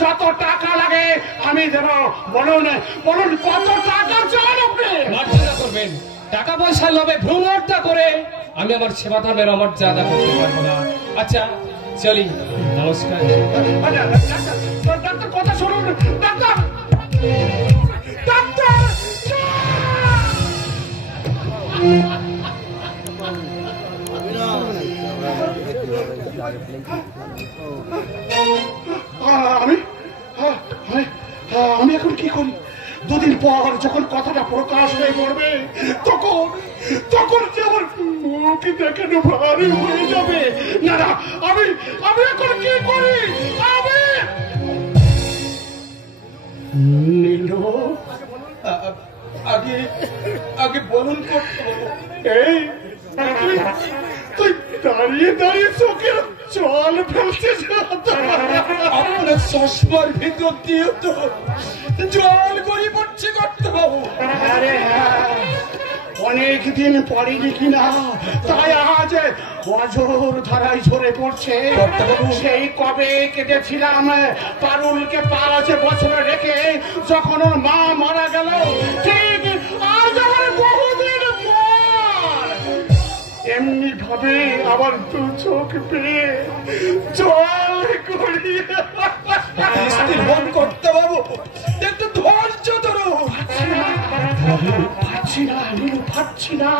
যত টাকা লাগে আমি দেব। বলুন বলুন কত টাকা চান আপনি? মর্যাদা করবেন। টাকা পয়সা লোভে ভ্রূণ হত্যা করে আমি আমার সেবা ধর্মের অমর্যাদা করতে পারবো না। আচ্ছা চলি, নমস্কার। ডাক্তার কথা শুনুন। ডাক্তার ডাক্তার আমি এখন কি করি? দুদিন পর যখন কথাটা প্রকাশ হয়ে পড়বে তখন তখন যে আমার মুখ দেখানো ভারী হয়ে যাবে। না না, আমি আমি এখন কি করি? আমি নীলু, আগে আগে বলুন এই তুই দাঁড়িয়ে দাঁড়িয়ে চোখের জল ফেলছিস। আপনার চশমার ভিতর দিয়ে তো জল গড়িয়ে পড়ছে কর্তাবাবু। আরে অনেকদিন পড়িনি কিনা, তাই আজ অজর ধারায় ঝরে পড়ছে। সেই কবে কেটেছিলাম পারুলকে 5 বছর রেখে, যখন ওর মা মারা গেল, ঠিক আর যখন বহুদিন পর এমনি ভাবে আবার 2 চোখ পেয়ে জল গড়িয়ে কর্তাবাবু একটু ধৈর্য ধরুন। পাচ্ছি না।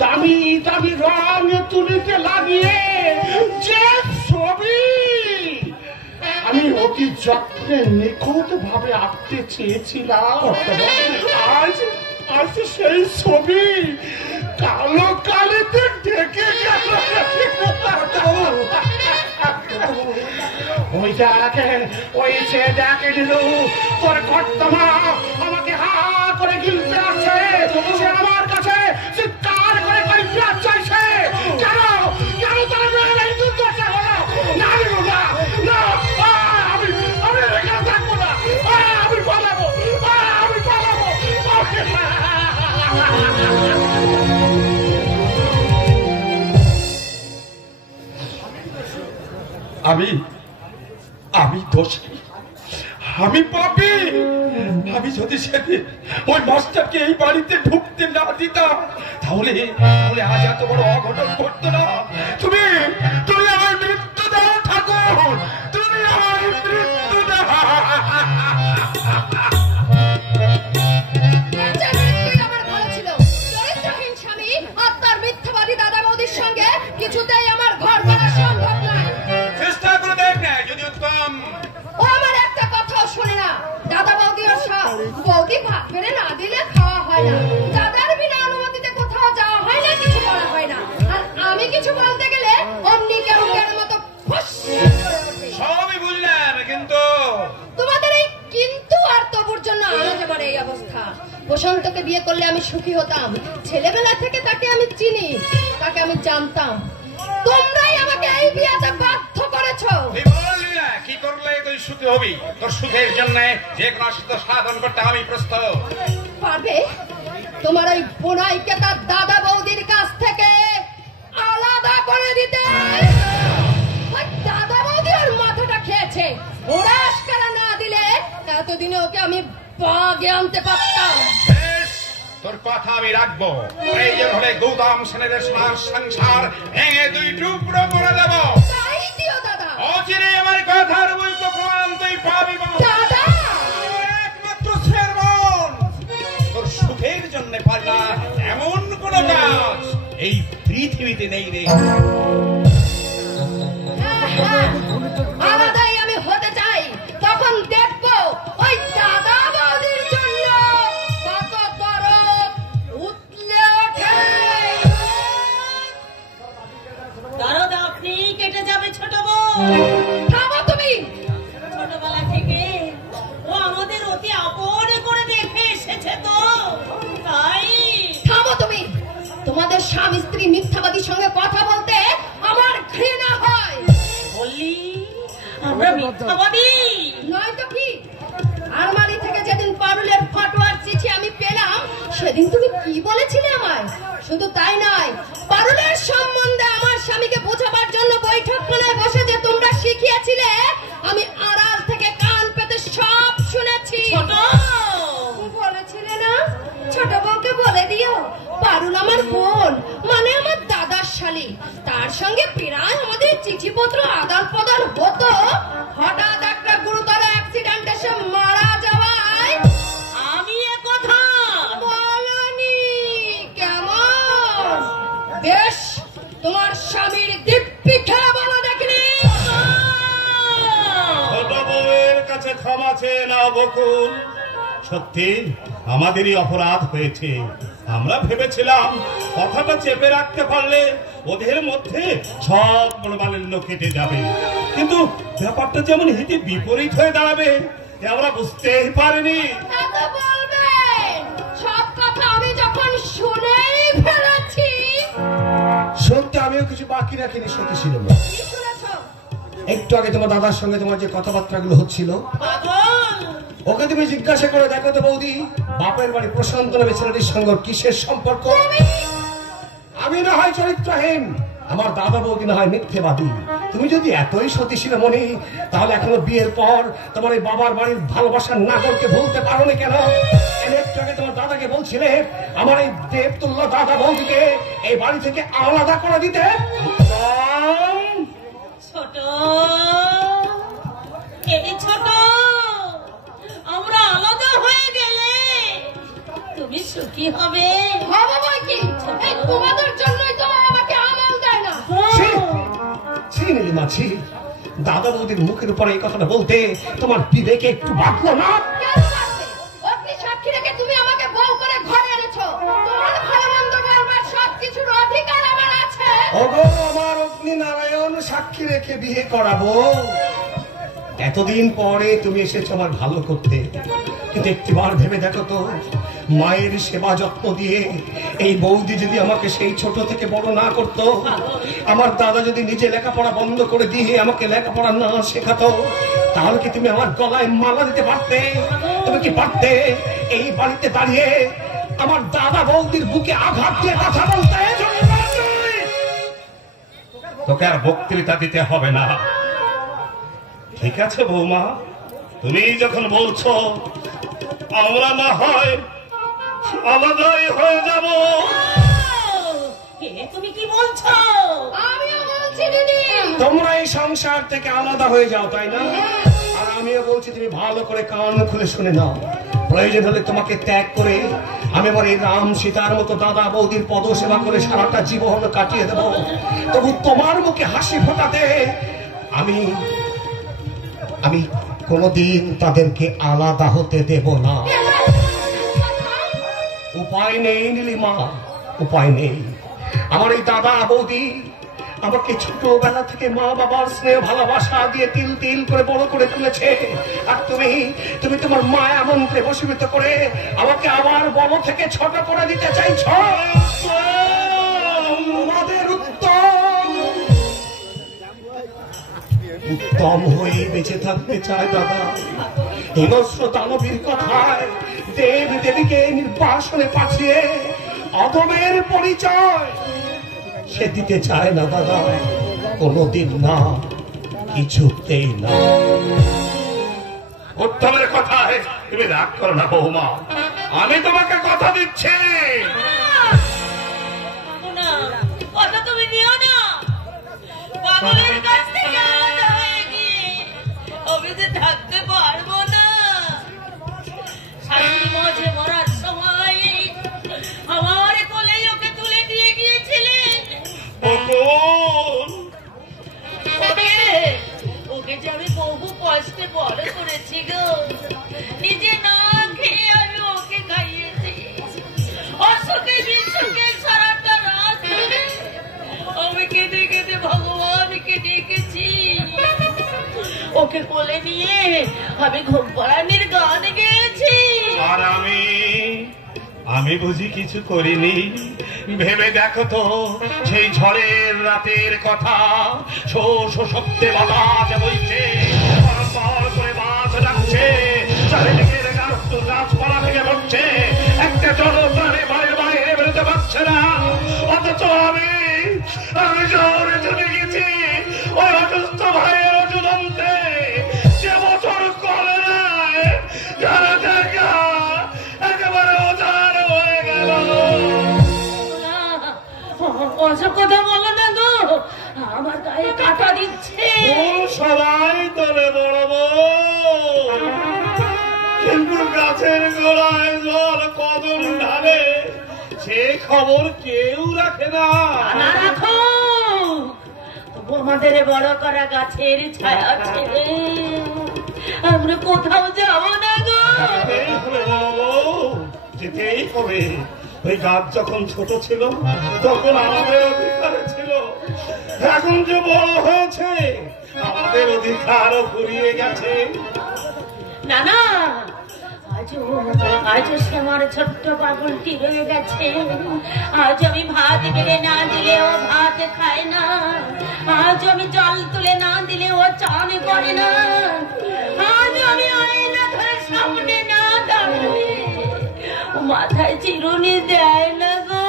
দামি দামি রং তুলিতে লাগিয়ে যে ছবি আমি অতি যত্নে নিখুঁত ভাবে আঁকতে চেয়েছিলাম, আজ আজ সেই ছবি কালো কালিতে ঢেকে গেল। ওই যে ডাকে দিল তোর কর্তমা আমাকে হা করে গিলতে আসছে। সে আমার কাছে চিৎকার করে পরিত্রাণ চাইছে। কেন কেন তার মেয়ের এই দুর্দশা হলো? না না, আমি আমি এখানে থাকবো না। আমি পালাবো, আমি পালাবো। আমি দোষী, আমি পাপী। আমি যদি সেদিন ওই মাস্টারকে এই বাড়িতে ঢুকতে না দিতাম, তাহলে আজ এত বড় অঘটন ঘটতো না। তুমি তুমি আমার মৃত্যু দাও ঠাকুর, তুমি আমার মৃত্যু দাও। আমার ভালো ছিল। চরিত্রহীন স্বামী আর তার মিথ্যাবাদী দাদা বৌদির সঙ্গে কিছুতেই আমার ঘর করা সম্ভব নয়। চেষ্টা করে দেখ না, যদি উত্তম। ও আমার একটা কথাও শুনে না। দাদা বৌদি ও বৌদি ভাত বেড়ে না দিলে খাওয়া হয় না। দাদার বিনা অনুমতিতে কোথাও যাওয়া হয় না, কিছু করা হয় না। আর আমি কিছু বলতে গেলে অমনি কেউ মতো সবই বুঝলাম, কিন্তু তোমাদের এই কিন্তু আর তবুর জন্য আজ আমার এই অবস্থা। বসন্তকে বিয়ে করলে আমি সুখী হতাম। ছেলেবেলা থেকে তাকে আমি চিনি, তাকে আমি জানতাম। তোমরাই আমাকে এই বিয়েতে বাধ্য করেছো। কি করলে তুই সুখী হবি? তোর সুখের জন্য যে কোনো সুখ সাধন করতে আমি প্রস্তুত। পারবে তোমার ওই বোনাইকে তার দাদা বৌদির কাছ থেকে আলাদা করে দিতে? দাদা বৌদি ওর মাথাটা খেয়েছে। ওরা আশকারা না দিলে এতদিনে ওকে আমি বাগে আনতে পারতাম। তোর কথা আমি রাখবো। প্রয়োজন হলে গৌতম সেনের সংসার ভেঙে 2 টুকরো করে দেব। তাই দিও দাদা। অচিরে আমার কথার বৈধ প্রমাণ তুই পাবি দাদা। একমাত্র ছেলের মন। তোর সুখের জন্য পারলা এমন কোন কাজ এই পৃথিবীতে নেই রে। আলাদাই আমি হতে চাই, তখন দেখবো ওই দাদা বৌদির জন্য কত দরদ উঠলে ওঠে। দরদ আপনি কেটে যাবে ছোট বউ। থামো তুমি। ছোটবেলা থেকে ও আমাদের অতি আপন করে দেখে এসেছে, তো তাই। থামো তুমি। তোমাদের স্বামী স্ত্রী মিথ্যাবাদীর সঙ্গে কথা বলতে আমার ঘৃণা হয়। বললি আমরা মিথ্যাবাদী? নয়তো কি? আলমারি থেকে যেদিন পারুলের ফটোয়ার চিঠি আমি পেলাম, সেদিন তুমি কি বলেছিলে আমায়? শুধু তাই নয়, পারুলের সম্বন্ধে আমার স্বামীকে বোঝাবার জন্য বৈঠকখানায় বসে যে তোমরা শিখিয়েছিলে, আমি আড়াল থেকে চিঠিপত্র আদান প্রদান হতো, হঠাৎ একটা গুরুতর অ্যাক্সিডেন্ট এসে মারা যাওয়ায় আমি এ কথা বলনি। কেমন বেশ তোমার স্বামীর দিব্যি খেয়ে বলো দেখিনি। ছোট বউয়ের কাছে ক্ষমা চেয়ে নাও বকুল। সত্যি আমাদেরই অপরাধ হয়েছে। আমরা ভেবেছিলাম কথাটা চেপে রাখতে পারলে ওদের মধ্যে সব মনোমালিন্য কেটে যাবে, কিন্তু ব্যাপারটা যেমন হিতে বিপরীত হয়ে দাঁড়াবে আমরা বুঝতেই পারিনি। এত বলবেন, সব কথা আমি যখন শুনেই ফেলেছি। শুনতে আমিও কিছু বাকি রাখিনি সত্যি ছিল না। কি শুনেছ? একটু আগে তোমার দাদার সঙ্গে তোমার যে কথাবার্তাগুলো হচ্ছিল, পাগল, ওকে তুমি জিজ্ঞাসা করে দেখো তো বৌদি, বাপের বাড়ি প্রশান্ত নামে ছেলেটির সঙ্গে কিসের সম্পর্ক? আমি না হয় চরিত্রহীন, আমার দাদা বৌদি না হয় মিথ্যেবাদী। তুমি যদি এতই সতীশীল মনে, তাহলে এখনো বিয়ের পর তোমার এই বাবার বাড়ির ভালোবাসার নাগরকে ভুলতে পারো না কেন? একটু আগে তোমার দাদাকে বলছিলে আমার এই দেবতুল্য দাদা বৌদিকে এই বাড়ি থেকে আলাদা করে দিতে। ছোট, এই ছোট, আমরা আলাদা হয়ে গেলে তুমি সুখী হবে। হবে বই কি? এই তোমাদের জন্যই তো আমাকে আমল দেয় না। ছি নীলিমা, ছি। দাদা বৌদির মুখের উপরে এই কথাটা বলতে তোমার বিবেকে একটু বাঁধলো না? কেন বাঁধবে? অগ্নি সাক্ষী রেখে তুমি আমাকে বউ করে ঘরে এনেছো। তোমার ভালো মন্দ বলবার সবকিছুর অধিকার আমার আছে। ওগো, আমার অগ্নি নারায়ণ সাক্ষী রেখে বিয়ে করাবো। এতদিন পরে তুমি এসেছো আমার ভালো করতে, কিন্তু একটিবার ভেবে দেখো তো, মায়ের সেবা যত্ন দিয়ে এই বৌদি যদি আমাকে সেই ছোট থেকে বড় না করতো, আমার দাদা যদি নিজে লেখাপড়া বন্ধ করে দিয়ে আমাকে লেখাপড়া না শেখাতো, তাহলে কি তুমি আমার গলায় মালা দিতে পারতে? তুমি কি পারতে এই বাড়িতে দাঁড়িয়ে আমার দাদা বৌদির বুকে আঘাত দিয়ে কথা বলতে? তোকে আর বক্তৃতা দিতে হবে না। ঠিক আছে বৌমা, তুমি যখন বলছো আমরা না হয় আলাদাই হয়ে যাব। তুমি কি বলছো? আমিও বলছি দিদি। তোমরা এই সংসার থেকে আলাদা হয়ে যাও, তাই না? আর আমিও বলছি তুমি ভালো করে কান খুলে শুনে নাও। প্রয়োজন হলে তোমাকে ত্যাগ করে আমি আমার এই রাম সীতার মতো দাদা বৌদির পদ সেবা করে সারাটা জীবন কাটিয়ে দেব। তবু তোমার মুখে হাসি ফোটাতে আমি আমি কোনদিন তাদেরকে আলাদা হতে দেব না। উপায় নেই নীলিমা, উপায় নেই। আমার এই দাদা বৌদি আমাকে ছোটবেলা থেকে মা বাবার স্নেহ ভালোবাসা দিয়ে তিল তিল করে বড় করে তুলেছে, আর তুমি তোমার মায়া মন্ত্রে বশীভূত করে আমাকে আবার বড় থেকে ছোট করে দিতে চাইছ। তোমাদের উত্তম হয়ে বেঁচে থাকতে চায় দাদা। হিংস্র দানবীর কথায় দেব দেবীকে নির্বাসনে পাঠিয়ে অধমের পরিচয় সে দিতে চায় না দাদা, কোনদিন না, কিছুতেই না। উত্তমের কথায় তুমি রাগ করো না বৌমা, আমি তোমাকে কথা দিচ্ছি। কথা তুমি দিও না। পাগলের কাছ থেকে আলাদা হয়ে গিয়ে আমি যে থাকতে পারবো না। স্বামীর মাঝে মরার সময় আমার কোলে ওকে তুলে দিয়ে গিয়েছিলেন। ওকে যে আমি বহু কষ্টে বড় করেছি গো, নিজে না খেয়ে আমি ওকে খাইয়েছি। অসুখে বিসুখে সারাটা রাত ধরে আমি কেঁদে কেঁদে ভগবানকে ডেকেছি। ওকে কোলে নিয়ে আমি ঘুম পাড়ানির গান গেয়েছি। আর আমি বুঝি কিছু করিনি? ভেবে দেখো তো সেই ঝড়ের রাতের কথা। শো শো শব্দে বাতাস বইছে, পরস্পর করে বাস ডাকছে, চারিদিকের গাছপালা থেকে পড়ছে, একটা জনপ্রাণী বাড়ির বাইরে বেরোতে পারছে না। অথচ আমি জোরে চলে গেছি ওই অসুস্থ ভাইয়ের ওষুধ আনতে, যে বছর করে নেয় যারা দেখা একেবারে ওঝার হয়ে গেল। অসুখ কথা বলো না গো, আমার গায়ে কাটা দিচ্ছে। খবর কেউ রাখে না। না রাখো, তবু আমাদের বড় করা গাছের ছায়া ছেড়ে আমরা কোথাও যাব না গো। যেতেই হবে বাবু, যেতেই হবে। ওই গাছ যখন ছোট ছিল তখন আমাদের অধিকারে ছিল, এখন যে বড় হয়েছে আমাদের অধিকারও ফুরিয়ে গেছে। না না, আজও সে আমার ছোট্ট পাগলটি রয়ে গেছে। আজ আমি ভাত বেড়ে না দিলে ও ভাত খায় না, আজ আমি জল তুলে না দিলে ও চান করে না, আজ আমি আয়না ধরে সামনে না দাঁড়ালে ও মাথায় চিরুনি দেয় না গো।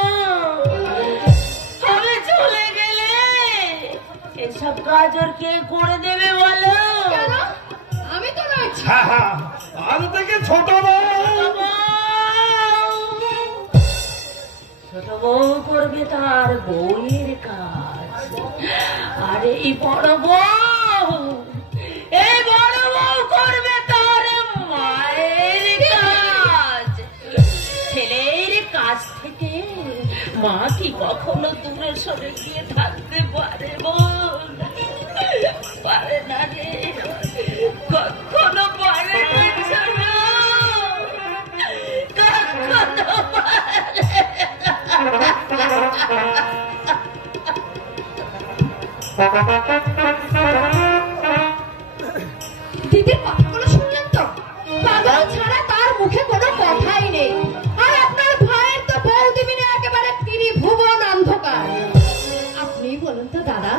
আমি চলে গেলে এসব কাজ ওর কে করে দেবে বলো? আমি তো রয়েছি। হ্যাঁ হ্যাঁ, আজ থেকে ছোট বউ। ছোট বউ করবে তার বউয়ের কাজ, আর এই বড় বউ করবে তার মায়ের কাজ। ছেলের কাছ থেকে মা কি কখনো দূরে সরে গিয়ে থাকতে পারে? বোন পারে না রে, কখনো পারে না, কখনো পারে। দিদির কথাগুলো শুনলেন তো? পাগল ছাড়া তার মুখে কোনো কথাই নেই। আর আপনার ভাইয়ের তো বৌদিবিনে একেবারে ত্রিভুবন অন্ধকার। আপনি বলুন তো দাদা,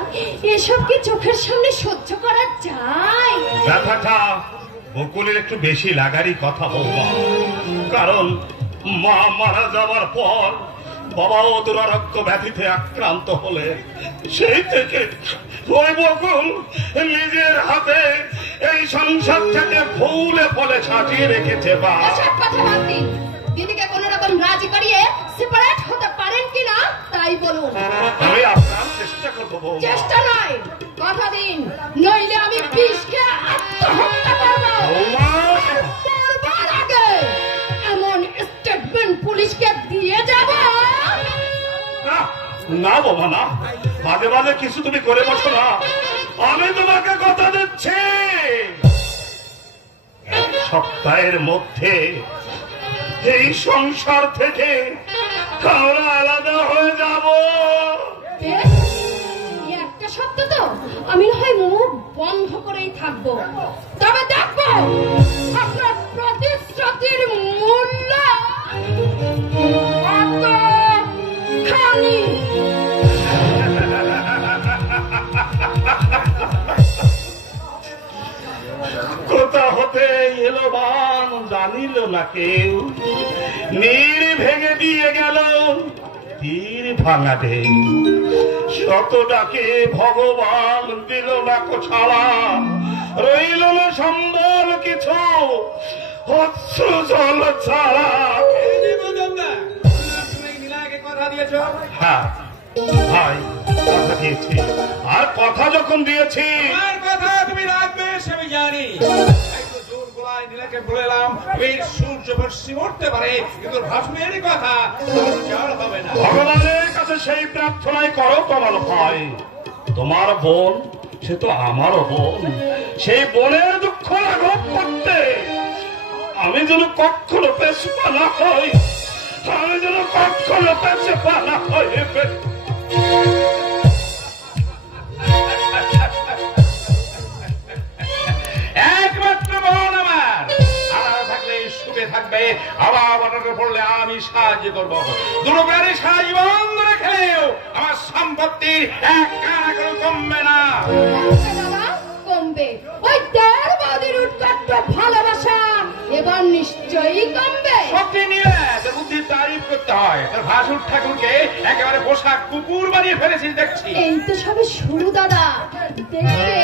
এসব কি চোখের সামনে সহ্য করা যায়? ব্যথাটা বকুলের একটু বেশি লাগারই কথা বলবা, কারণ মা মারা যাবার পর বাবাও দুরারোগ্য ব্যাধিতে আক্রান্ত হলে সেই থেকে ওই বকুল নিজের হাতে এই সংসার থেকে ফুলে ফলে ছাটিয়ে রেখেছে। বা এসব কথা বাদ দিন, দিদিকে কোন রকম রাজি করিয়ে সেপারেট হতে পারেন কিনা তাই বলুন। আমি আপনার চেষ্টা করবো বৌমা। চেষ্টা নয়, কথা দিন, নইলে আমি বিষ খেয়ে আত্মহত্যা করবো। বৌমা, করবার আগে এমন স্টেটমেন্ট পুলিশকে দিয়ে যাব। না, না বাবা না, মাঝে মাঝে কিছু তুমি করে বসো না। আমি তোমাকে কথা দিচ্ছি, এক সপ্তাহের মধ্যে এই সংসার থেকে আমরা আলাদা হয়ে যাব। বেশ, এই একটা সপ্তাহ তো আমি না হয় মুখ বন্ধ করেই থাকবো, তবে দেখবো আপনার প্রতিশ্রুতির মূল্য কতখানি। কোথা হতে এলো বান জানিল না কেউ, নীর ভেঙে দিয়ে গেল তীর ভাঙা ঢেউ। শত ডাকে ভগবান দিল না ছাড়া, রইল না সম্বল কিছু অশ্রু জল ছাড়া। হ্যাঁ ভাই, কথা দিয়েছি, আর কথা যখন দিয়েছি কথা তুমি রাখবে সে আমি জানি। বলেলাম সূর্য পশ্চিম উঠতে পারে, কিন্তু ভাসমের কথা হবে না। ভগবানের কাছে সেই প্রার্থনাই করো তোমার ভাই। তোমার বোন সে তো আমারও বোন, সেই বোনের দুঃখ লাঘব করতে আমি যেন কখনো পেছপা না হই, আমি যেন কখনো পেছপা না হই। একমাত্র বোন আমার, আমার থাকলে সুখে থাকবে, আবার পড়লে আমি সাহায্য করবো। দুর্গারে সারা জীবন ধরে খেলেও আমার সম্পত্তির এক কানা করে কমবে না। দাদা কমবে, ওই দেড় বাদির উৎকট ভালোবাসা এবার নিশ্চয়ই কমবে। শক্তি নিলে বুদ্ধির তারিফ করতে হয়। তোর ভাসুর ঠাকুরকে একেবারে পোশাক কুকুর বানিয়ে ফেলেছিস দেখছি। এই তো সবে শুরু দাদা, দেখবে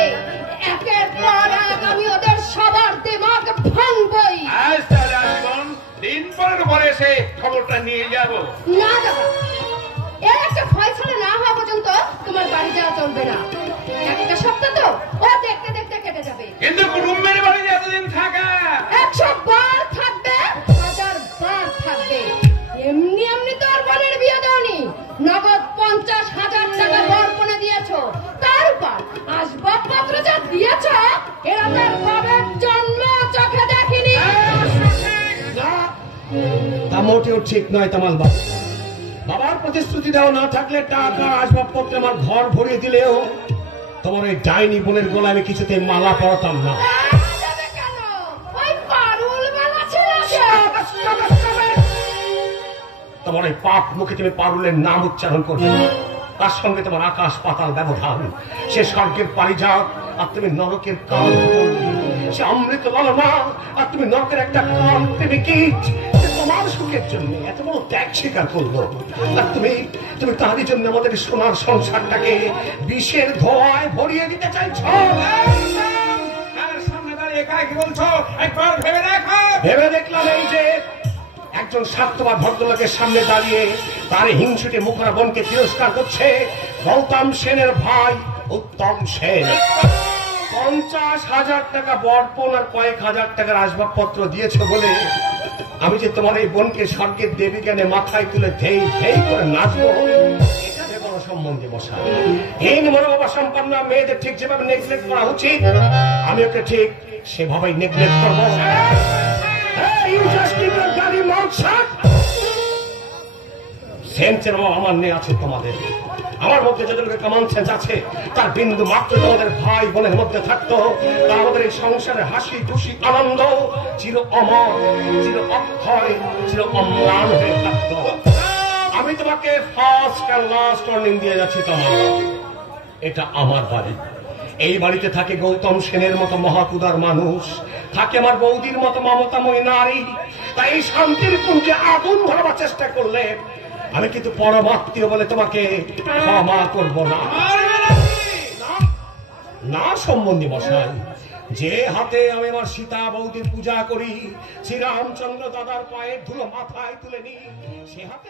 একের পর এক আমি ওদের সবার দিমাগ ভাঙবই। আজ তাহলে জীবন দিন পরের পরে এসে খবরটা নিয়ে যাব। না দাদা, এর একটা ফয়সালা না হওয়া পর্যন্ত তোমার বাড়ি যাওয়া চলবে না। একটা সপ্তাহ তো ও দেখতে দেখতে কেটে যাবে। কিন্তু কুটুম্বের বাড়ি এতদিন থাকা 100 বার থাকবে, 1000 বার থাকবে। এমনি এমনি তো আর বোনের বিয়ে মোটেও ঠিক নয় তামাল বাবু। বাবার প্রতিশ্রুতি দেওয়া না থাকলে টাকা আসবাবপত্রে আমার ঘর ভরিয়ে দিলেও তোমার ওই ডাইনি বোনের গলা আমি কিছুতে মালা পরাতাম না। তোমার ওই পাপ মুখে তুমি পারুলের নাম উচ্চারণ করবে, তার সঙ্গে তোমার আকাশ পাতাল ব্যবধান। সে স্বর্গের পারিজাত আর তুমি নরকের কাল। সে অমৃত লালনা আর তুমি নরকের একটা কাল প্রেমিক। তোমার সুখের জন্য এত বড় ত্যাগ স্বীকার করলো, আর তুমি তুমি তারই জন্য আমাদের সোনার সংসারটাকে বিষের ধোঁয়ায় ভরিয়ে দিতে চাইছো। ভেবে দেখলাম এই যে একজন স্বার্থবাদ ভদ্রলোকের সামনে দাঁড়িয়ে তার হিংসুটে মুখরা বোনকে তিরস্কার করছে গৌতম সেনের ভাই উত্তম সেন। 50,000 টাকা বর্পণ আর কয়েক হাজার টাকার আসবাবপত্র দিয়েছ বলে আমি যে তোমার এই বোনকে স্বর্গের দেবী জ্ঞানে মাথায় তুলে ধেই ধেই করে নাচবো, এটা বড় সম্বন্ধে বসা। এই মনোভাবা সম্পন্ন মেয়েদের ঠিক যেভাবে নেগলেক্ট করা উচিত, আমি ওকে ঠিক সেভাবেই নেগলেক্ট করবো। সেন্সের অভাব আমার নেই আছে তোমাদের। আমার মধ্যে যদি কমন সেন্স আছে তার বিন্দু মাত্র তোমাদের ভাই বোনের মধ্যে থাকতো, তা আমাদের এই সংসারে হাসি খুশি আনন্দ চির অমর, চির অক্ষয়, চির অম্লান হয়ে থাকতো। আমি তোমাকে ফার্স্ট আর লাস্ট ওয়ার্নিং দিয়ে যাচ্ছি, তোমার এটা আমার বাড়ি। এই বাড়িতে থাকে গৌতম সেনের মতো মহাকুদার মানুষ, থাকে আমার বৌদির মতো মমতাময়ী নারী। তাই এই শান্তির কুঞ্জে আগুন ধরাবার চেষ্টা করলে আমি কিন্তু পরমাত্মীয় বলে তোমাকে ক্ষমা করব না। না সম্বন্ধী মশাই, যে হাতে আমি আমার সীতা বৌদির পূজা করি, শ্রীরামচন্দ্র দাদার পায়ের ধুলো মাথায় তুলে নি, সে হাতে